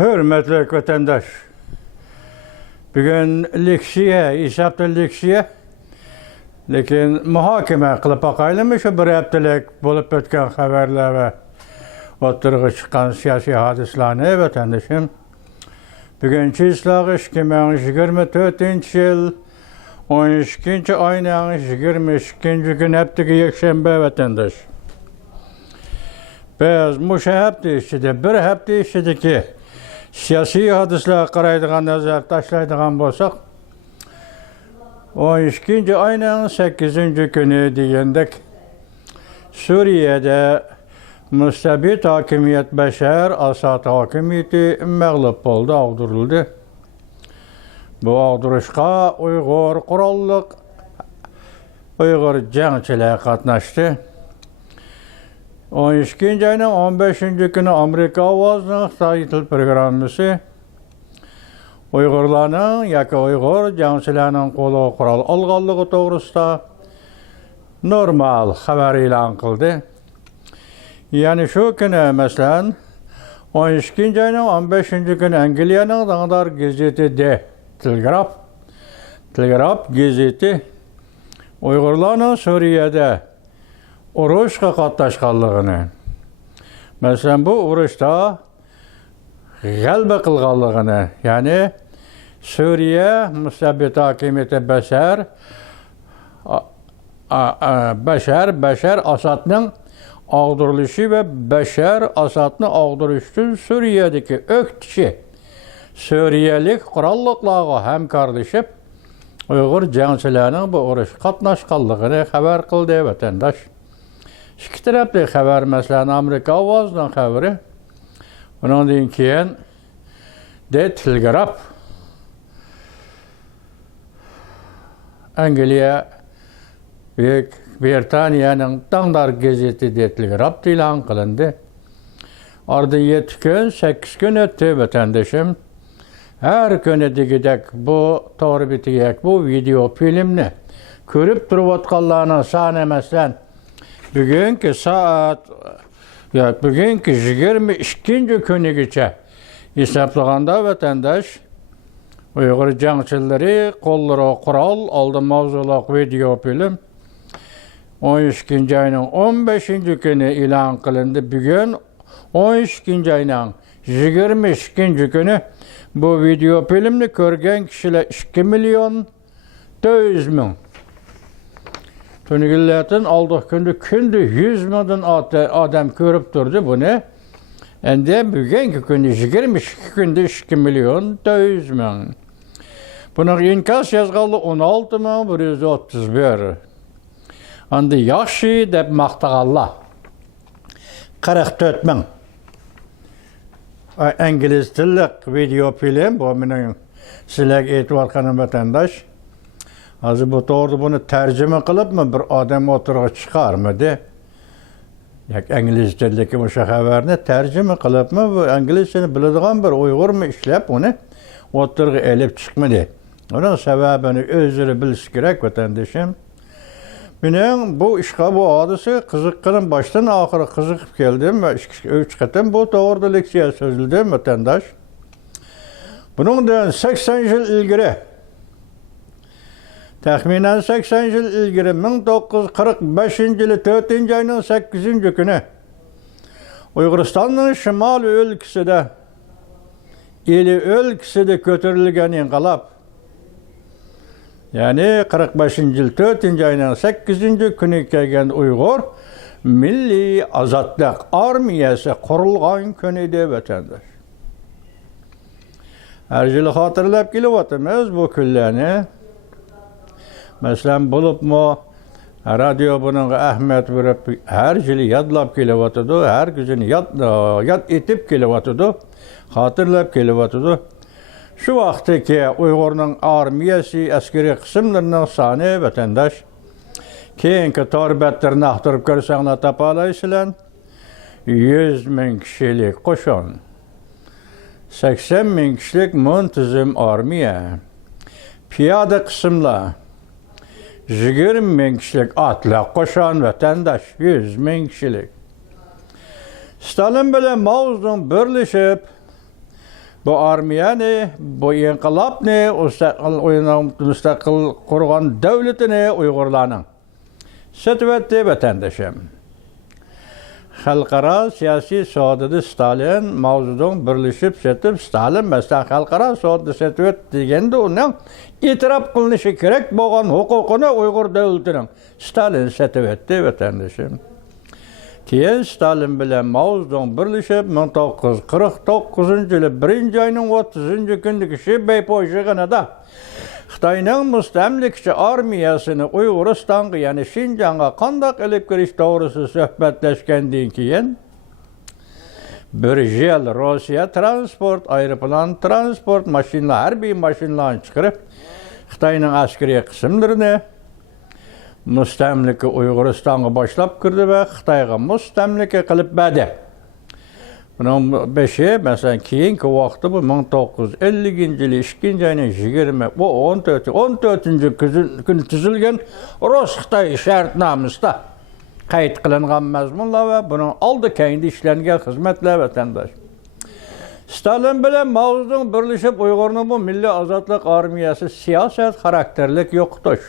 Hürmetli vatandaş, bugün leksiye, isapta leksiye, lekin muhakeme kılıp bakayım şu bir haftalık bulup ötken haberler ve oturuğa çıkan siyasi hadislarını vatandaşım. Bugünkü islahı 2024 yıl 12. ayının 22. gün hepteki yekşembe vatandaş. Biz müşahap deyişidi, bir hep deyişidi ki siyasi hadisler qaraydigan nazar taşlaydigan bolsak 12. ayının 8. günü degendek Suriye'de müstabit hakimiyet Beşer Asad hakimiyeti mağlup oldu, ağdırıldı. Bu ağdırışqa Uygur kurallık Uygur cəngçiler qatnaşdı. 12. ayının 15. günü Amerika Avazının sayıtıl programısı Uygurlarının yoki Uygur cəngçilərinin qolu kural alğanlığı doğrusunda normal haber ilan qıldı. Yani şu günü mesela 12. ayının 15. günü Angliyanın Dağdar Gazeti de Telegraf Gazeti Uygurlarının Suriye'de urushqa qatnaşqanlığını, mesela bu urushda g'alaba qilganligini, ya'ni Suriye müstabbit hakimiyeti Beşer Asad'ın ağdırılışı ve Beşer Asad'ın ağdırışı Suriye'deki öktişi Suriyelik kurallıqlarga hemkarlaşıp Uygur cəngçilərinin bu urush qatnaşqanlığını xəbər qıldı vatandaş. İki taraflı haber mesela Amerika Avaz'dan haberi. Onun keyin de Telegraf Angliya Büyük Britanya'nın Dağdar Gazeti de Telegraf ilan kılındı. Ardı 7 gün, 8 gün öttü vatandaşım. Her gün digidek bu doğru bitiyek bu video filmni görüp duruvatkallarına sahne mesela bugünkü saat bugünkü 22. günü geçe hesaplaganda vatandaş Uygur cəngçiləri kolları kural aldı mavzuluk video film 12. ayının 15. günü ilan kılındı. Bugün 12. ayının 22. günü bu video filmni görgen kişiler 2 milyon 400 bin. Tünügilletin aldık kündü 100 milyon adam görüp durdu bunu. Ende bugünkü günü 22 günde 2 milyon 400 bin. Bunun inkas yazgalı 16 bin 131. Anda yaxşı dep maqtağalla 44 bin. İngiliz tillik video film, bu benim sizler e'tibar vatandaş. Hazır bu doğru bunu tercüme kılıp mı bir adam oturuğa çıkarmadı. İngiliz tildeki bu haberini tercüme kılıp mı bu İngilizceni biladigan bir Uygur mu işlep onu oturuğa elip çıkmadı. Onun sebebini özürü bilisi gerek vatandaşım. Benim bu işe bu adısı kızıkkının baştan ahire kızıkıp geldim ve 3 katım bu doğru leksiye sözüldüm vatandaş. Bunun da 80 yıl ilgili, tahminen 80 yıl ilgili 1945 yılı 4. ayının 8. günü Uyguristan'ın şimal ülkesinde götürülgen inqilab. Yani 45. yıl 4. ayının 8. günü kelgen Uygur Milli Azadlık Armiyası kurulgan günüydü vatandaş. Her yıl hatırlap kelivatımız bu küllerini. Mesela bulup mu radyo bunun ahmet verip her yıl yadlap kelivatıdı, her gün yad etip kelivatıdı, hatırlap kelivatıdı. Şu vaxtdaki Uygur'un armiyası, askeri kısımlarının sani vatandaş keyinki torbetlerini aktırıp görsenler tapalaysılar 100 bin kişilik koşun, 80 bin kişilik muntazam armiya, piyade kısımla 20 bin kişilik atla koşan vatandaş 100 bin kişilik. Stalin bilen Mao'nun birleşip bu armiya ne, bu inqilab ne, müstakil kurgan devleti ne Uygurlarning. Setvetdi vatandaşım. Xalqaro siyosiy sohada Stalin mavzudan birlashib setib, Stalin mesela xalqaro sohada setvet deganda uning e'tirof qilinishi kerak bo'lgan huquqini Uyg'ur davlatining Stalin setvetdi vatandaşım. Keyin Stalin bilan mavzudan birlashib 1949-yili 1-oyning 30-kundagi Shibey po'shig'inida Xitoyning mustamlikchi armiyasini Uyg'uristonga, ya'ni Shinjongga qanday ilib kirish to'g'risida suhbatlashgandan keyin bir yil Rossiya transport, aeroplan transport, mashina, harbiy mashinalarni chiqarib, Xitoyning askariy qismlarini mustamlika Uyg'uristonga boshlab kirdi va Xitoyga mustamlika qilib berdi. Bunun beşi, mesela keyingi vaqtda bu 1950-yili 2-oyning 20 bu 14-kuni tuzilgan Rus-Xitoy shartnomasida qayd qilingan mazmunlar va buning oldi keyinda ishlangan xizmatlar vatandosh. Stalin bilan mavzudan birlashib Uyg'urning bu milliy ozodlik armiyasi siyosat xarakterlik yo'qotish.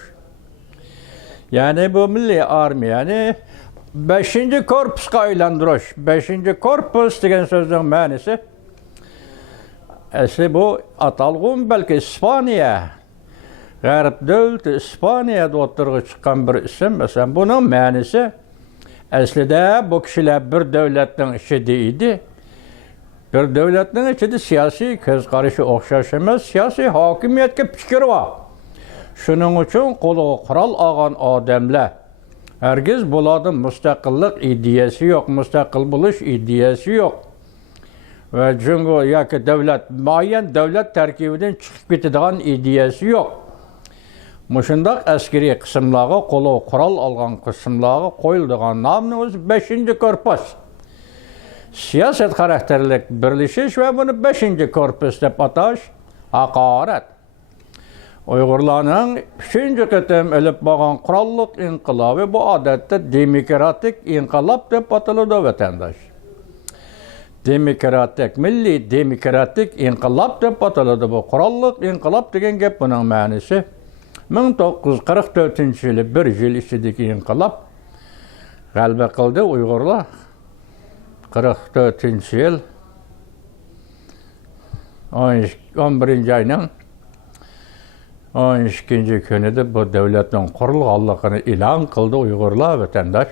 Ya'ni bu milliy armiyani 5. korpusga aylantirish. 5. korpus degan so'zning ma'nosi asli bu atalg'um balki İspaniya, G'arb davlati İspaniyada o'tirg'i chiqqan bir ism. Masalan, buning ma'nosi aslida bu kishilar bir davlatning ichida edi. Bir davlatning ichida siyosiy ko'z qarashi o'xshash emas, siyosiy hokimiyatga fikr bor. Shuning uchun qo'liga qurol olgan odamlar hergiz bularning mustaqillik ideyasi yo'q, mustaqil bo'lish ideyasi yo'q. Va jungo yoki davlat, muayyan davlat tarkibidan chiqib ketadigan ideyasi yo'q. Mushundaq askariy qismlarga, qo'liga qurol olgan qismlarga qo'yiladigan nomni o'zi 5-korpus. Siyosat xarakterlik birlashish va buni 5-korpus deb atash haqorat. Uyg'urlarning 3-qatim ilib bo'lgan qurolliq inqilobi bu odatda demokratik inqilob deb ataladi vatandosh. Demokratik, milliy demokratik inqilob deb ataladi bu qurolliq inqilob degan gap buning ma'nosi 1944-yili 1 yil ichidagi inqilob g'alaba qildi Uyg'urlar. 44-yil 11-oyning 12-kunida bu davlatning qurilganligini e'lon qildi Uyg'urlar vatandosh.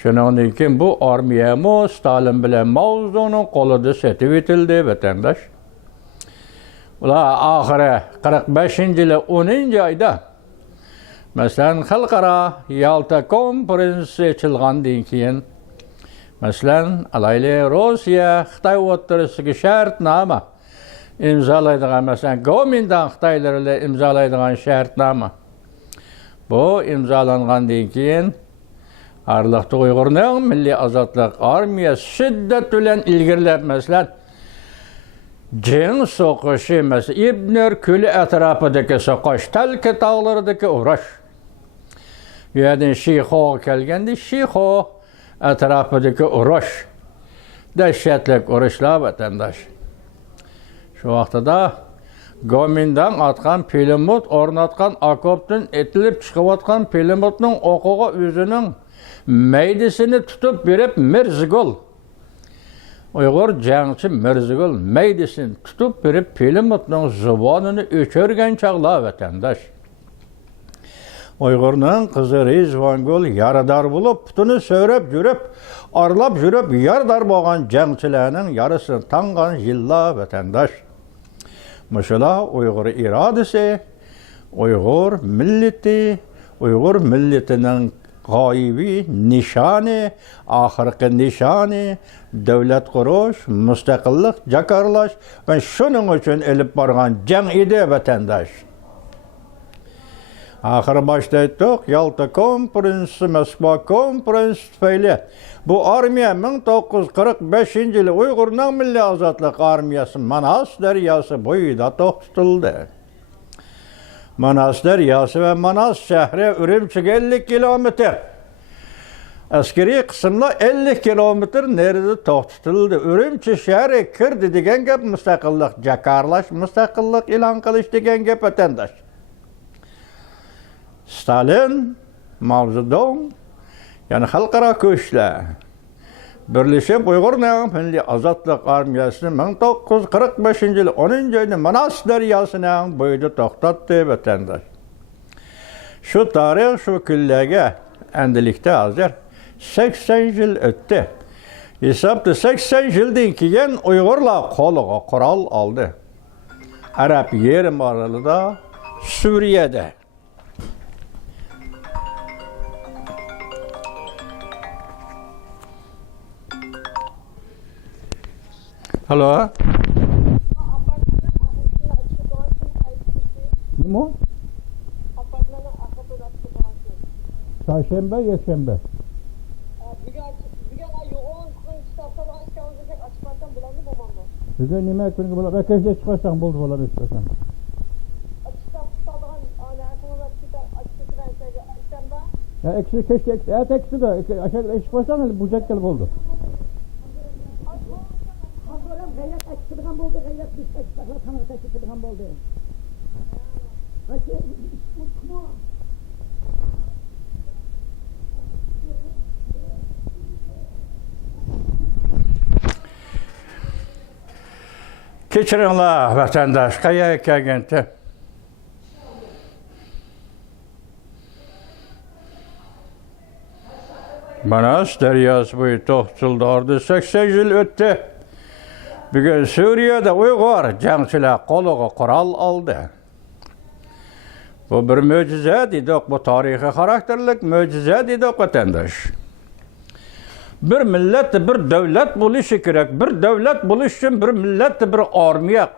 Shuningdan keyin bu armiya Stalin bilan mavzuning qo'lida setib etildi vatandosh. Ular oxiri 45-yili 10-oyda masalan xalqaro Yalta konferensiya ochilgandan keyin masalan alayli Rossiya Xitoy o'rtasidagi shartnoma imzalaydigan, mesela Gomindan Xitoylar ile imzalaydigan shartnoma. Bu imzalangandan keyin Arliqda Uyg'urning milliy ozodlik armiyasi shiddat bilan ilgirlab, mesela jang so'qishi, mesela Ibner ko'li atrofidagi so'qish, Talka tog'laridagi urush. Bu yerdan Shixo kelganda Shixo atrofidagi urush. Dahshatli urushlar vatandosh. Şu vaqtida Gomindan atgan pulemyot o'rnatgan okopdan etilib chiqayotgan pulemyotning o'qiga o'zining maydasini tutib berib Mirzigul, Uyg'ur jangchi Mirzigul maydasini tutib berib pulemyotning zubonini o'chirgan chaqlar vatandosh. Uyg'urning qizi Rizvangul yarador bo'lib, putini so'rab yurib, arlab yurib, yarador bo'lgan jangchilarning yarasini tangan yillar vatandosh. Mesela Uyg'ur irodasi, Uyg'ur millati, Uyg'ur millatining g'oyibiy nishoni, oxirgi nishoni davlat qurish, mustaqillik jakarlash va shuning uchun elib borgan jang edi vatandosh. Ahir başta aytdik, Yalta konferensi, Moskva konferensi tufayli bu armiya 1945-yili Uyg'urning milliy ozodlik armiyasi Manas daryosi bo'yida to'xtatildi. Manas daryosi va Manas shahri Urumchiga 50 kilometr. Askeri kısımla 50 kilometr nerede to'xtatildi. Urumchi shahri kirdi degan gap mustaqillik, jakarlash, mustaqillik e'lon qilish degan gap vatandosh. Stalin, Mao Zedong, yani xalqaro kuchlar birlashib Uyg'ur milliy ozodlik armiyasini 1945-yil 10-oyda Manas daryosining bo'yida to'xtatdi vatandosh. Shu tarix, shu kunlarga endilikda hozir 80 yil o'tdi. Hisobda 80 yildan keyin Uyg'urlar qo'liga qurol oldi. Arab yarim orolida, Suriyada. Alo. Nima? Çarşamba, Yaşamba. Bugün nima kunga bo'ladi? Akashga chiqasan bo'ldi bo'ladi istasan. Ya eksi keşke eksi de aşağı eksi koysan bucak gel oldu. Gayret eksilgan bo'ldi, gayret düştük, tanır eksilgan bo'ldi. Kechiringlar vatandosh, qayerga kelganda? Manas daryosi bo'yi to'xtatildi, 80 yil o'tdi. Bugün Suriyada Uyg'ur jangchilar qo'liga qurol oldi. Bu bir mo'jiza dedik, bu tarixiy xarakterlik mo'jiza dedik vatandosh. Bir millat, bir davlat bo'lishi kerak. Bir davlat bo'lish uchun bir millat, bir armiya,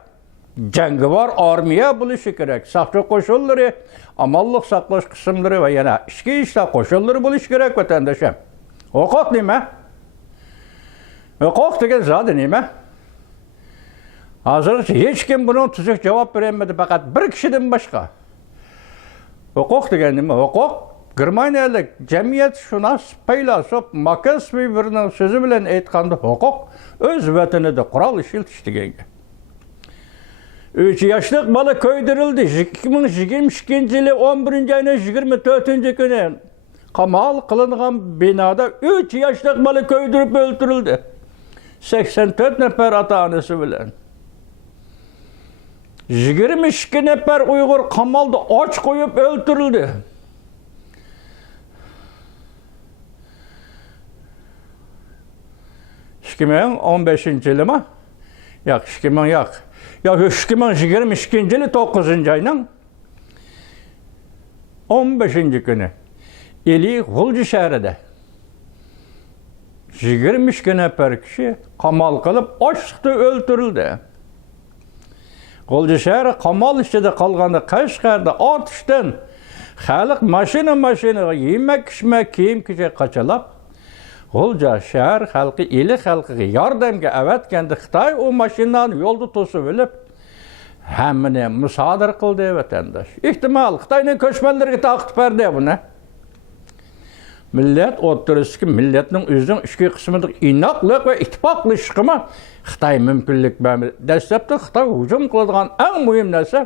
jangovar armiya bo'lishi kerak. Saqchi qo'shinlari, amallik saqlash qismlari va yana ichki ishlar qo'shinlari bo'lishi kerak vatandoshim. Huquq nima? Huquq degan zot nima? Hozircha hech kim buni tuzuk javob berolmadi, faqat bir kishidan boshqa. Huquq degan nima? Huquq Germaniyalik jamiyatshunos faylasuf Markus Weberning so'zi bilan aytganda huquq o'z vatanida qurol ishiltish deganga. 3 yoshlik bola ko'ydirildi. 2022-yili 11-oyning 24-kuni qamal qilingan binoda 3 yoshlik bola ko'ydirib o'ldirildi. 84 nafar ota-onasi bilan. 22 nafar Uyg'ur qamalda och qo'yib o'ldirildi. 2015-yili mi? Yo'q, 2000 yo'q. Yo'q, 2022-yili 9-oyning 15-kuni Eli G'ulji shahrida 22 nafar kishi qamal qilib ochlikda o'ldirildi. G'ulji shahri qamal ichida qolganda Qashqarda otishdan xalq mashinaga yemak-ichmak, kiyim-kechak qachalab G'ulji shahar xalqi eli xalqiga yordamga avatganda Xitoy o mashinani yo'lda to'sib olib hammani musodir qildi vatandosh. Ehtimol Xitoyning ko'chmanlariga taqib berdi buni. Millat o'rtasida millatning o'zining ichki qismida inoqlik va ittifoqlashishga Xitoy mumkinlik berdi. Dastlabda Xitoy hujum qiladigan eng muhim narsa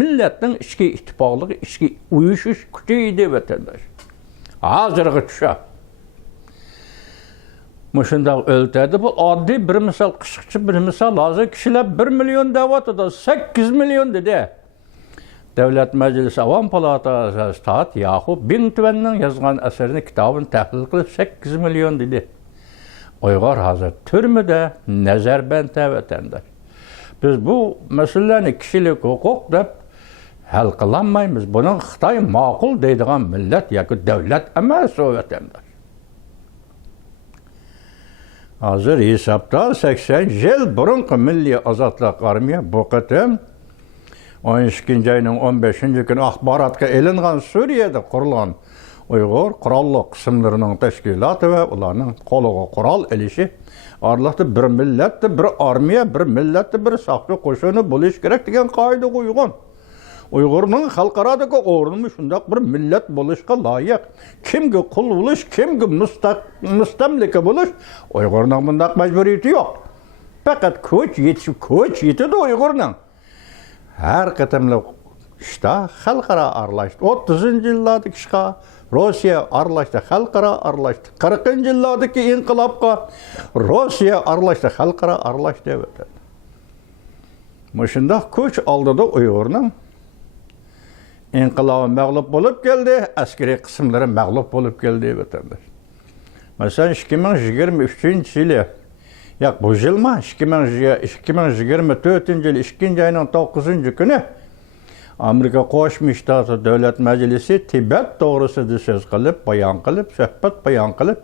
millatning ichki ittifoqligi, ichki uyushish kuchi edi vatandosh. Hozirgi tushab Muşundaq o'ltirdi. Bu oddiy bir misol, qisqacha bir misol. Hozir kishilar 1 million da'vatida 8 million dedi. Davlat Majlisi Avam Palatasi Stat Yaqub Bintvanning yozgan asarini, kitobini tahlil qilib 8 million dedi. Uyg'ur hozir turmada, nazarbandda vatandosh. Biz bu masalalarni kishilik huquq deb hal qilolmaymiz. Buning Xitoy ma'qul deydigan millat yoki davlat emas o vatandosh. Hozir hisobda 80 yil burungi milliy ozodlik armiya bu qatam 12-oyning 15-kuni axborotga elingan Suriyada qurilgan Uyg'ur qurolli qismlarining tashkiloti va ularning qo'liga qurol elishi oraliqda bir millatda bir armiya, bir millatda bir saqchi qo'shini bo'lish kerak degan qoida qo'ygan. Uyg'urning xalqaradagi o'rni shundoq bir millat bo'lishga loyiq. Kimga qul bo'lish, kimga mustamlika bo'lish Uyg'urning bundaq majburiyati yo'q. Faqat ko'ch yetadi Uyg'urning. Har qatamliq ishda xalqaro aralashdi. 30-yillardagi ishga Rossiya aralashdi, xalqaro aralashdi. 40-yillardagi inqilobga Rossiya aralashdi, xalqaro aralashdi deb o'tadi. Shundoq ko'ch oldida Uyg'urning inqilobi mag'lub bo'lib keldi, askariy qismlari mag'lub bo'lib keldi deb o'tadi. Masalan, 2023-yili yo'q, bu yilmi? 2024-yil 2-oyning 9-kuni Amerika Qo'shma Shtatlar Davlat Majlisi Tibet to'g'risida so'z qilib, suhbat bayon qilib,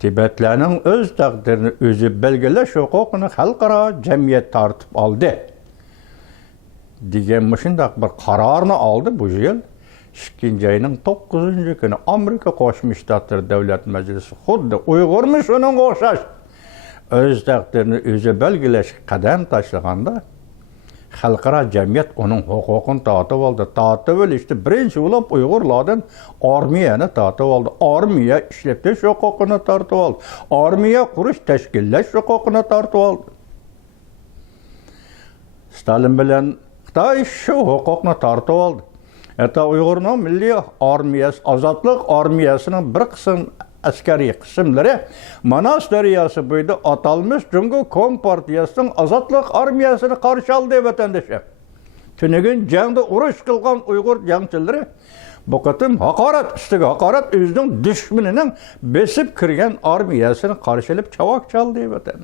Tibetlarning o'z taqdirini o'zi belgilash huquqini xalqaro jamiyat tortib oldi degan shunday bir qarorni oldi bu yil 2-oyning 9-kuni Amerika Qo'shma Shtatlar Davlat Majlisi xuddi Uyg'urmi shunga o'xshash o'z taqdirini o'zi belgilash qadam tashlaganda xalqaro jamiyat uning huquqini tortib oldi. Tortib olishdi. Birinchi bo'lib Uyg'urlardan armiyani tortib oldi. Armiya ishlab turish huquqini tortib oldi. Armiya qurish, tashkillash huquqini tortib oldi. Stalin bilan Xitoy shu huquqni tortib oldi. Hatto Uyg'urning milliy armiyasi, ozodlik armiyasining bir qism askariy qismlari Manas daryosi bo'yida atalmış Jungo Kompartiyasining ozodlik armiyasini qarshi oldi vatandoshlar. Tunugun jangda urush qilgan Uyg'ur jangchilari bu qatim haqorat ustiga haqorat o'zining dushmanining besib kirgan armiyasini qarshi olib chavoq chaldi vatan.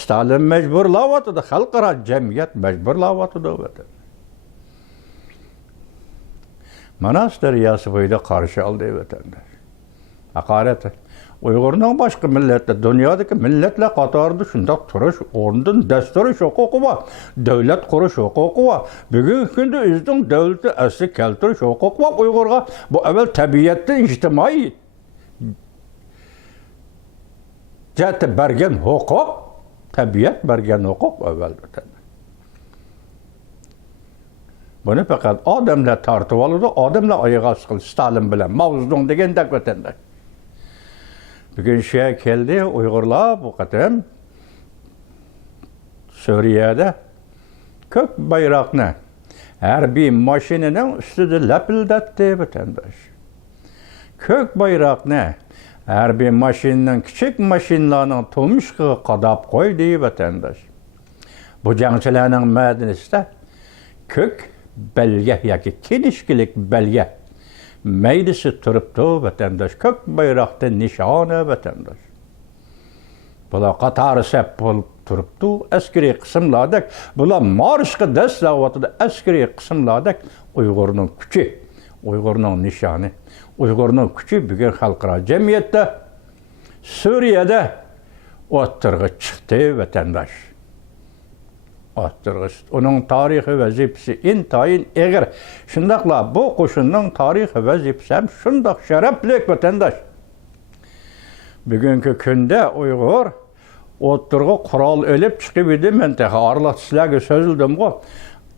Stalin majburlayotdi, xalqaro jamiyat majburlayotdi vatan. Manas daryosi bo'yida qarshi oldi vatandosh. Haqorat Uyg'urning boshqa millatlar, dunyodagi millatlar qatorida shundoq turish, o'rnidan dasturish huquqi bor, davlat qurish huquqi bor. Bugungi kunda o'zining davlati asli keltirish huquqi bor Uyg'urga. Bu avval tabiatdan ijtimoiy jihatda bergan huquq, tabiat bergan huquq avval o'tadi. Buni faqat odamlar tortib oladi, odamlar oyoqqa siqildi Stalin bilan Mao degandek vatandosh. Bugün keldi Uyg'urlar bu qatam Suriyada ko'k bayroqni harbiy mashinaning ustida lapildatdi vatandosh. Ko'k bayroqni harbiy mashinaning kichik mashinalarning to'mishqiga qadab qo'ydi vatandosh. Bu jangchilarning madinasida ko'k belga yoki kinishkilik belga Meydisi turibdi vatandosh, ko'k bayroqda nishoni vatandosh. Bular qatori sap bo'lib turibdi, askariy qismlarda, bular marshga dastlabida askariy qismlarda Uyg'urning kuchi, Uyg'urning nishoni, Uyg'urning kuchi bugun xalqaro jamiyatda Suriyada o'ttirg'i chiqdi vatandosh. Onun tarihi vazifesi intayin eğer. Şundaqla bu qo'shinning tarihi vazifesi ham shundoq sharafli vatandosh. Bugünkü kunda Uyg'ur o'ttirg'i qurol olib chiqib edi, men arlat sizlarga so'zildim-ku.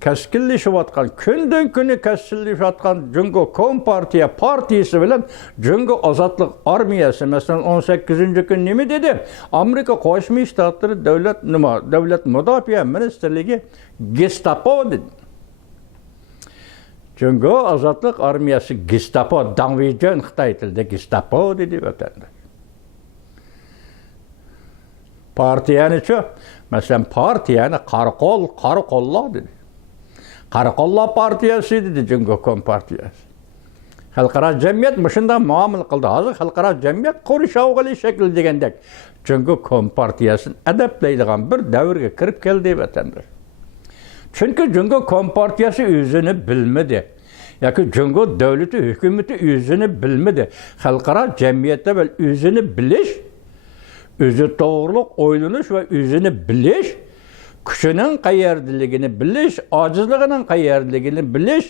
Keskinleşiyotgan, kundan kuni keskinleşiyotgan Jungo Kompartiya partiyasi bilan Jungo Ozodlik armiyasi masalan 18-kun nima dedi? Amerika Qo'shma Shtatlar davlat mudofaa ministrligi Gestapo dedi. Jungo Ozodlik armiyasi Gestapo, Danvijon Xitoy tilida Gestapo dedi vatandosh. Partiyani-chi, masalan partiyani Qarakollar dedi. Qarakollar partiyasi dedi Jungo Kompartiyasi. Xalqaro jamiyat shunday muomala qildi. Hozir xalqaro jamiyat qo'rishovg'ili shakl degandek Jungo Kompartiyasini adablaydigan bir davrga kirib keldi vatandosh. Chunki Jungo Kompartiyasi o'zini bilmadi. Yoki Jungo davlati, hukumati o'zini bilmadi. Xalqaro jamiyatda o'zini bilish, o'zi to'g'riliq o'ylanish va o'zini bilish, kuchining qayerdaligini bilish, ojizligining qayerdaligini bilish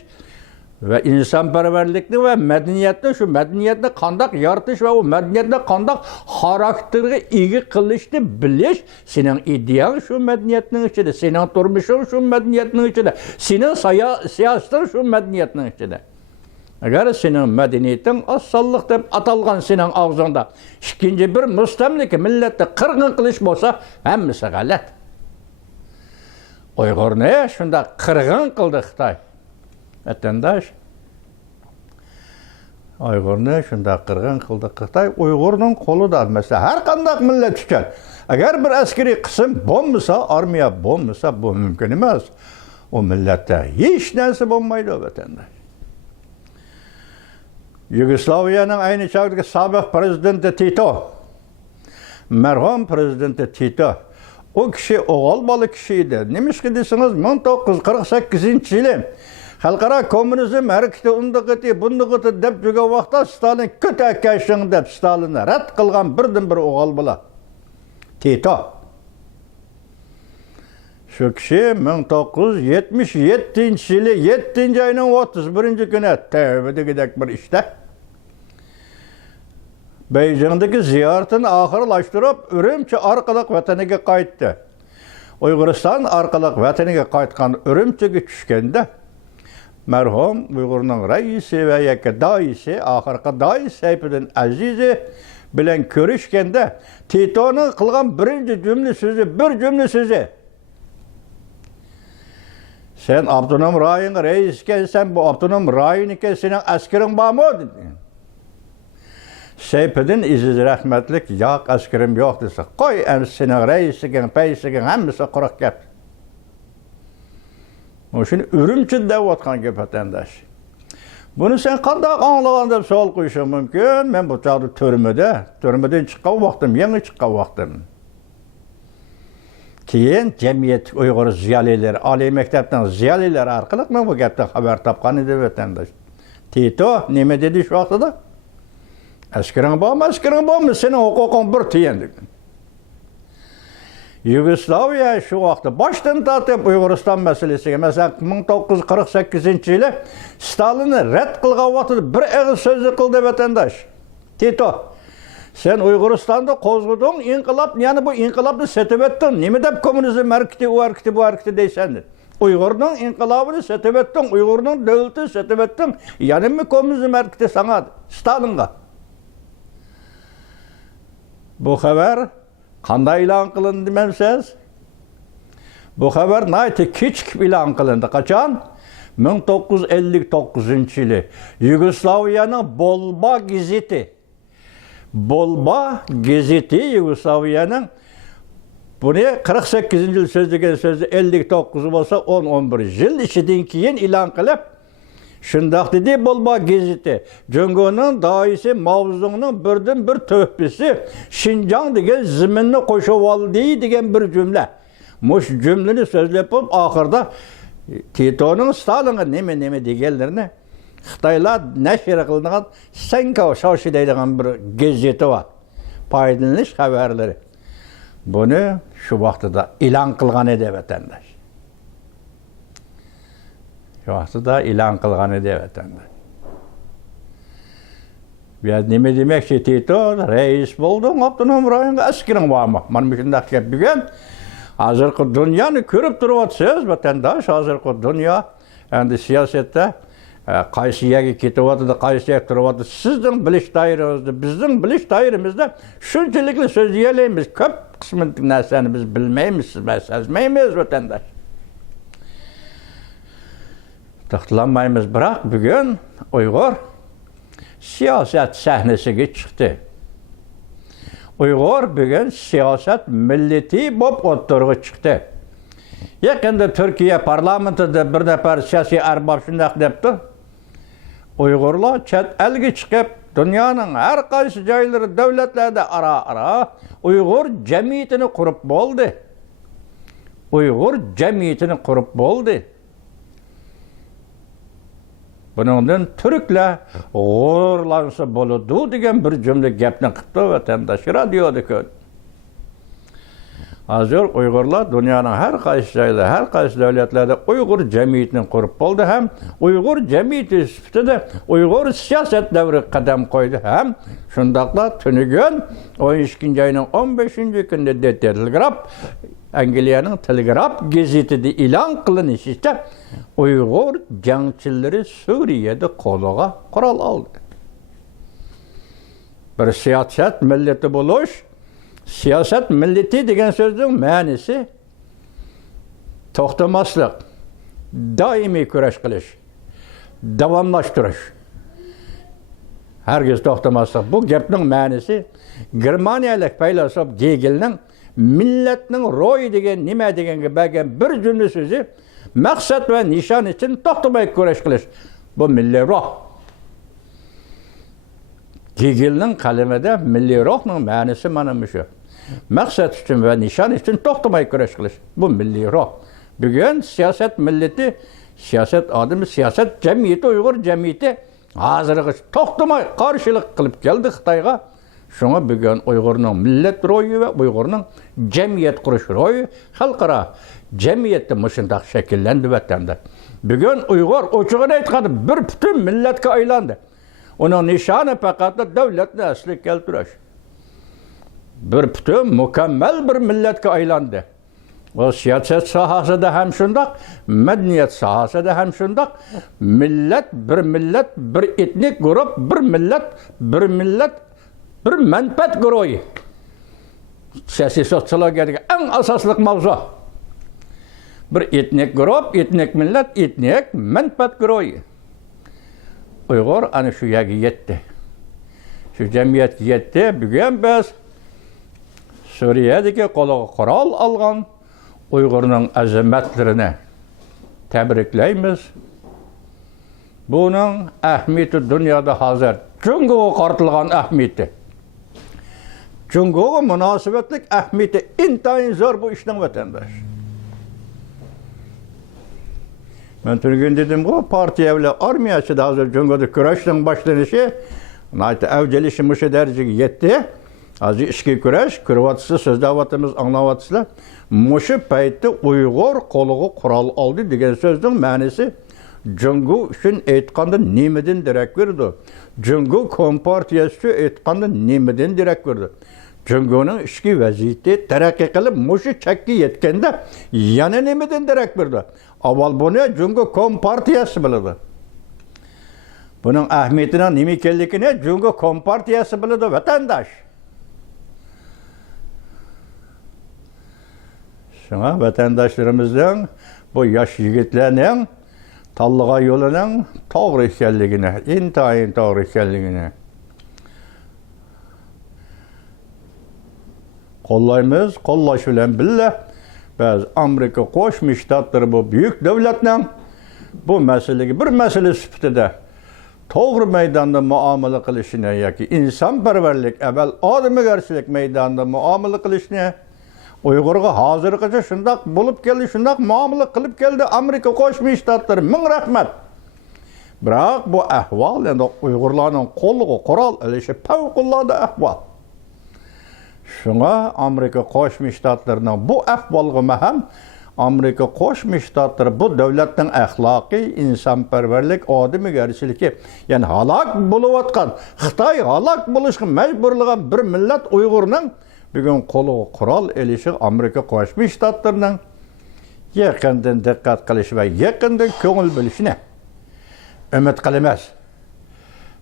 ve insonparvarlikni ve medeniyetni, şu medeniyetni qandaq yaratish ve o medeniyetni qandaq xarakterga ega qilishni bilish sening ideyang şu medeniyetning ichida, sening turmushing şu medeniyetning ichida, sening siyosating şu medeniyetning ichida. Agar sening medeniyeting osonlik deb atalgan sening og'zingda ikkinchi bir mustamlika millatni qirg'in qilish bo'lsa, hammasi g'alat. Uyg'urni shunda qirg'in qildi Xitoy. Vatandaş, Uyg'urni shunda qirg'in qildi Xitoy. Uyg'urning qo'lida mesela har qanday millat uchun agar bir askariy qism bo'lmasa, armiya bo'lmasa, bu mumkin emas. O millatda hech narsa bo'lmaydi vatandaş. Yugoslaviyaning ayni chog'dagi sobiq prezidenti Tito, merhum prezidenti Tito, o kishi o'g'il bola kishi edi. Nimishki desangiz 1948-yili xalqaro kommunizm harakati undiqiti, bundiqiti deb turgan vaqtda Stalin ko'takashing deb Stalinni rad qilgan birdan-bir o'g'il bola Tito. Şu kishi 1977-yili 7-oyning 31-kuni tavbadagidek bir ishda Beijingdagi ziyoratini oxirlashtirib, Urumchi orqali vataniga qaytdi. Uyg'uriston orqali vataniga qaytgan Urumchiga tushganda merhum Uyg'urning raisi ve doisi, oxirgi dois Sayfiddin Azizi bilan ko'rishganda Titoning qilgan birinchi jumla so'zi, bir jumla so'zi: sen avtonom rayonga reis ekansan, bu avtonom rayonga sening askaring bormi dedi. Sayfiddin Aziz rahmatlik, yo'q askarim yo'q desa, qo'y, endi sening reisiga, paysiga hammasi quruq gap. O shuni Urumchi deyotgan gap vatandaş. Bunu sen qanday anglagan deb savol qo'yishing mumkin. Men bu chog'da turmadan chiqqan vaqtim, yangi chiqqan vaqtim. Keyin jamiyat Uyg'ur ziyolilari, oliy maktabdan ziyolilari orqali men bu gapdan xabar topgan edi vatandaş. Tito nima dedi shu vaqtda? Askaring bormi, sening huquqing bir tiyin dedi. Yugoslaviya şu vaqtda boshdan tortib Uyg'uriston masalasiga, masalan 1948-yili Stalinni rad qilgan vaqtida bir og'iz so'z qildi vatandaş. Tito, sen Uyg'uristonda qo'zg'ading, inqilob, ya'ni bu inqilobni setib etding. Nima deb kommunizm harakati, u harakati deysan? Uyg'urning inqilobini setib etding, Uyg'urning davlatini setib etding. Ya'ni kommunizm harakati sana Stalinga. Bu xabar qanday e'lon qilindi demsiz? Bu xabar nayt kechikib e'lon qilindi. Qachon? 1959-yili Yugoslaviyaning Bolba gazeti Yugoslaviyaning buni 48-yil so'zlagan so'zi 59 bo'lsa 10-11 yil ichidan keyin e'lon qilib, shundoq dedi Bolba gazeti. Jungoning doisi mavzuning birdan bir to'hpisi Şinjan degan zaminni qo'shib oldi degan bir jumla. Mush jumlani so'zlab oxirida Titoning Stalinga nima deganlarini Xitoylar nashr qilingan Senko shoshi deydigan bir gazeti var. Foydalanish xabarlari. Buni shu vaqtida e'lon qilgan edi vatandaş. Şu vaqtida e'lon qilgan edi vatandaş. Ya nima demakchi Tito, reis bo'ldi, avtonom rayonga askaring bormi? Mana shunday gap bugun hozirgi dunyoni ko'rib turibsiz vatandaş, hozirgi dunyo endi siyosatda qaysi yerga ketyapti, qaysi yerga turyapti. Sizning bilish doirangizni, bizning bilish doiramizda shunchalikli so'zlayolmaymiz. Ko'p qismini narsani biz bilmaymiz, sezmaymiz vatandaş. Taxtlanmaymiz, biroq bugun Uyg'ur siyosat sahnasiga chiqdi. Uyg'ur bugun siyosat millatiy bo'lib o'tirg'i chiqdi. Yaqinda Turkiya parlamentida bir nafar siyosiy arbob shunday debdi. Uyg'urlar chet elga chiqib, dunyoning har qaysi joylari, davlatlarda ara Uyg'ur jamiyatini qurib bo'ldi. Uyg'ur jamiyatini qurib bo'ldi. Buningdan Turklar g'ururlansa bo'ladi degan bir jumla gapni qildi vatandash radioda ko'rdi. Hazır Uygurlar dünyanın her qaysı joylarida, her qaysı davlatlarda Uygur cemiyetini kurup oldu. Hem Uygur cemiyeti sifatida Uygur siyaset devri qadam koydu. Hem şundaqla tünügün 12. ayının 15. günde telegraf Angliyanın telegraf gazetede ilan kılınışında Uygur jangchileri Suriye'de koluğa kural aldı. Bir siyaset milleti buluş, siyaset milleti degen sözün manisi to'xtamaslik, daimiy kurash qilish, davomlashtirish. Herkes to'xtamaslik. Bu gapning ma'nisi Germaniyalik faylasuf Hegelning millatning ro'yi degan nima deganga bergan bir jumla so'zi maqsad va nishon uchun to'xtamay kurash qilish. Bu milliy ruh. Hegelning qalamida milliy ruhning ma'nisi mana shu. Maqsad uchun va nishon uchun to'xtamay kurash qilish. Bu milliy ruh. Bugun siyaset milleti, siyaset adamı, siyaset cemiyeti, Uygur cemiyeti hazırlığı to'xtamay qarshilik qilib keldi Xitoyga. Şuna bugün Uygur'un millet royu ve Uygur'un cemiyet kuruş royu xalqaro cemiyette muşundaq şekillendi vatanda. Bugün Uygur uçuğunu aytqanda bir bütün milletke aylandı. Onun nişanı fakat devletini asli keltiriş. Bir bütün mükemmel bir milletke aylandı. O siyaset sahasında hem şundaq, medeniyet sahasında hem şundaq, millet, bir etnik grup, bir millet, bir menfaat grubu. Siyasi sosyolojidagi en asaslık mavzu. Bir etnik grup, etnik millet, etnik menfaat grubu. Uygur ana şu yerga yetdi. Şu cemiyetga yetdi. Bugün biz Suriyadagi qo'liga qurol olgan Uygur'un azamatlarini tebriklaymiz. Bunun ahmiyeti dünyada hazır. Cunguga qartilgan ahmiyeti. Cunguga münasebetlik ahmiyeti intayin zor bu işten vatandaş. Ben tüm dedim bu partiye bile armiyası da hazır Cungu'da kuraşın başlanışı evcelişi mışı dereceye yetti. Azı işki kuraş, kırvatısı, sözdavatımız anlavatısılar. Mışı payette Uygur koluğu kural aldı degen sözün manisi Cungu üçün aytqanda nemeden direk verdi. Cungu kompartiyası aytqanda nemeden direk verdi. Cungu'nun işki vaziyeti terakki qilib mışı çekki yetkende yana nemeden direk verdi. Aval bunu Cungu kompartiyası bildi. Bunun ahmetine nemi ekanligini Cungu kompartiyası bildi vatandaş. Şuna vatandaşlarımızın bu yaş yigitlerinin tallığa yolunun doğru ekanligini, intayin doğru ekanligini kollaymiz, kollaş bilen billah biz Amerika Qo'shma Shtatlar bu büyük devletinin bu meseleyi bir mesele sifatida doğru meydanda muamele qilishini yoki insonparvarlik, evvel odamgarchilik meydanda muamele qilishini Uygur'a hazırlıkça şundak bulup geldi, şundak muamele kılıp geldi Amerika Qo'shma Shtatlar. Ming rahmat. Biroq bu ahval endi Uygurlarning qo'liga qurol ilishi favqulodda ahval. Şuna Amerika Qo'shma Shtatlarning bu ahvolga ham Amerika Qo'shma Shtatlar bu davlatning axloqiy, insonparvarlik, odamgarchiligi, ya'ni halok bo'layotgan, Xitoy halok bo'lishga majburlagan bir millat Uygurning bugün kolu kural elişi Amerika Qo'shma Shtatlarning yaqindan diqqat qilish va yaqindan ko'ngil bilishini umid qilamiz.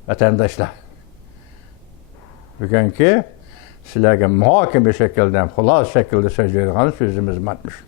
Vatandaşlar. Bugungi sizlarga muhokama shaklida, xulos shaklda so'zlaydigan so'zimiz matmush.